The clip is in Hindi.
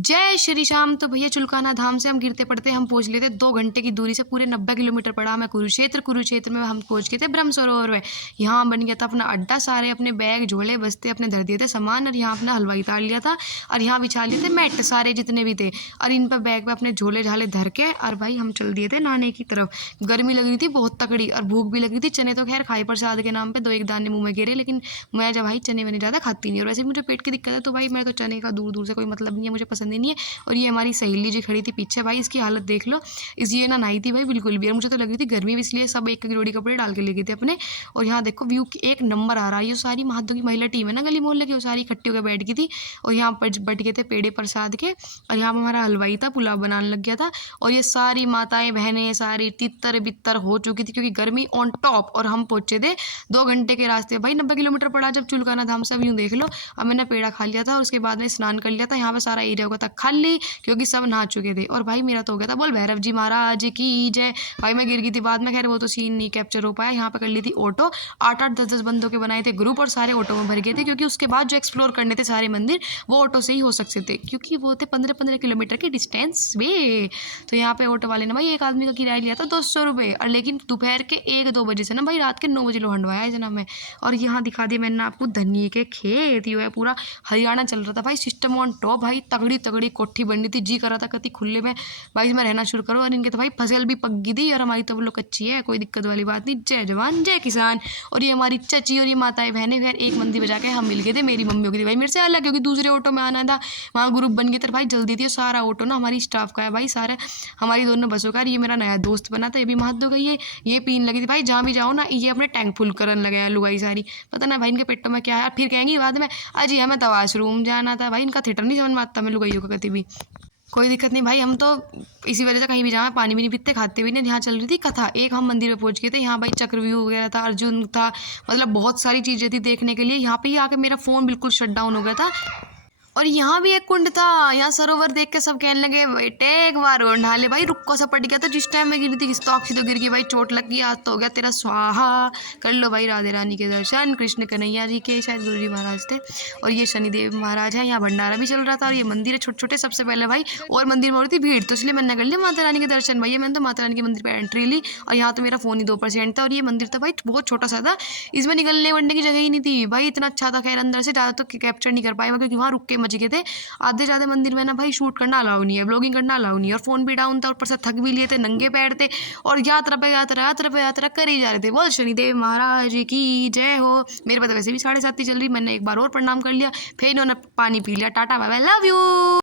जय श्री श्याम। तो भैया चुलकाना धाम से हम गिरते पड़ते हम पहुंच लेते 2 घंटे की दूरी से, पूरे 90 किलोमीटर पड़ा हमें कुरुक्षेत्र में हम पहुंच गए थे ब्रह्म सरोवर में। यहाँ बन गया था अपना अड्डा, सारे अपने बैग झोले बस्ते अपने धर दिए थे सामान, और यहाँ अपना हलवाई तार लिया था और यहाँ बिछा लिए थे मैट सारे जितने भी थे, और इन पर बैग पे अपने झोले झाले धर के और भाई हम चल दिए थे नहाने की तरफ। गर्मी लग रही थी बहुत तकड़ी और भूख भी लग रही थी। चने तो खैर खाए प्रसाद के नाम पे 2-1 दाने मुंह में गिरे, लेकिन मैं जब भाई चने मैंने ज़्यादा खाती नहीं, और वैसे मुझे पेट की दिक्कत है तो भाई मैं तो चने का दूर दूर से कोई मतलब नहीं है, मुझे पसंद ही नहीं है। और ये हमारी सहेली जो खड़ी थी पीछे, भाई इसकी हालत देख लो, इस ये ना नहाई थी भाई बिल्कुल भी, और मुझे तो लग रही थी गर्मी भी, इसलिए सब एक एक जोड़ी कपड़े डाल के ले गए थे अपने। और यहाँ देखो व्यू एक नंबर आ रहा है। ये सारी महादों की महिला टीम है ना गली मोहल्ले की, वो सारी इकट्ठी होकर बैठ गई थी और यहाँ पर बैठ गए थे पेड़े प्रसाद के। और यहाँ पर हमारा हलवाई था, पुलाव बनाने लग गया था, और ये सारी माताएं बहनें सारी तितर बितर हो चुकी थी क्योंकि गर्मी ऑन टॉप। और हम पहुंचे थे 2 घंटे के रास्ते, भाई 90 किलोमीटर पड़ा जब चुलकाना धाम से। अब यूँ देख लो, अब मैंने पेड़ा खा लिया था और उसके बाद में स्नान कर लिया था। यहाँ पे सारा एरिया होगा था खाली क्योंकि सब नहा चुके थे। और भाई मेरा तो हो गया था बोल भैरव जी महाराज की जय। भाई मैं गिर गई थी बाद में, खैर वो तो सीन नहीं कैप्चर हो पाया। यहाँ पे कर ली थी ऑटो, 8-8 10-10 बंदों के बनाए थे ग्रुप और सारे ऑटो में भर गए थे, क्योंकि उसके बाद जो एक्सप्लोर करने थे सारे मंदिर वो ऑटो से ही हो सकते थे, क्योंकि वो थे 15-15 किलोमीटर के डिस्टेंस वे। तो यहाँ पे ऑटो वाले ने भाई एक आदमी का किराया लिया था 200 रुपये, और लेकिन दोपहर के 1-2 बजे से ना भाई रात के 9 बजे लो हंडवाया है जना में। और यहाँ दिखा दिया मैंने आपको धनिये के खेत, ये पूरा हरियाणा चल रहा था भाई, सिस्टम ऑन टॉप। भाई तगड़ी तगड़ी कोठी बननी थी, जी कर रहा था कति खुले में भाई इसमें रहना शुरू करो। और इनके तो भाई फसल भी पक गई थी और हमारी तो वो लोग कच्ची है, कोई दिक्कत वाली बात नहीं। जय जवान जय किसान। और ये हमारी चाची और ये माताएं बहनें फिर एक मंदिर बजा के हम मिल गए थे। मेरी मम्मी हो गई थी भाई मेरे से अलग, क्योंकि दूसरे ऑटो में आना था, वहाँ ग्रुप बन गए थे भाई जल्दी थी। सारा ऑटो ना हमारी स्टाफ का है भाई, सारा हमारी दोनों बसों का। ये मेरा नया दोस्त बना था, ये भी महादो का, ये पीन लगी थी भाई, जहाँ भी जाओ ना ये अपने टैंक फुल करने लगे हैं लुगाई सारी। पता ना भाई इनके पेटों में क्या है, फिर कहेंगी बाद में अजी हमें तो वॉशरूम जाना था। भाई इनका थिएटर नहीं समझ में आता मैं लुगाइयों का कभी भी। कोई दिक्कत नहीं भाई, हम तो इसी वजह से कहीं भी जाएं पानी भी नहीं पीते खाते भी नहीं। यहाँ चल रही थी कथा, एक हम मंदिर में पहुंच गए थे। यहाँ भाई चक्रव्यूह वगैरह था, अर्जुन था, मतलब बहुत सारी चीज़ें थी देखने के लिए। यहाँ पे ही आके मेरा फ़ोन बिल्कुल शट डाउन हो गया था। और यहाँ भी एक कुंड था, यहाँ सरोवर देख के सब कहने लगे बेटे एक बार और नहा ले। भाई रुक्को सा पट गया था जिस टाइम में गिरी थी, किस तो गिर गई भाई, चोट लग गई, आज तो हो गया तेरा स्वाहा। कर लो भाई राधे रानी के दर्शन, कृष्ण कन्हैया जी के, शायद गुरु जी महाराज थे। और ये शनिदेव महाराज है, यहाँ भंडारा भी चल रहा था। और ये मंदिर है छोटे छोटे सबसे पहले भाई, और मंदिर में हो रही थी भीड़, तो इसलिए मैंने कर लिया माता रानी के दर्शन। भैया मैंने तो माता रानी के मंदिर पर एंट्री ली, और यहाँ तो मेरा फ़ोन ही 2% था। और ये मंदिर था भाई बहुत छोटा सा था, इसमें निकलने वनने की जगह ही नहीं थी भाई, इतना अच्छा था। खैर अंदर से ज़्यादा तो कैप्चर नहीं कर पाए क्योंकि वहाँ रुक के मच गए थे। आधे ज़्यादा मंदिर में ना भाई शूट करना अलाउ नहीं है, ब्लॉगिंग करना अलाउ नहीं है, और फ़ोन भी डाउन था, ऊपर से थक भी लिए थे, नंगे पैर थे, और यात्रा पे यात्रा कर ही जा रहे थे। बोल शनिदेव महाराज की जय हो। मेरे पास वैसे भी 7:30 चल रही, मैंने एक बार और प्रणाम कर लिया, फिर इन्होंने पानी पी लिया। Tata bye bye, love you.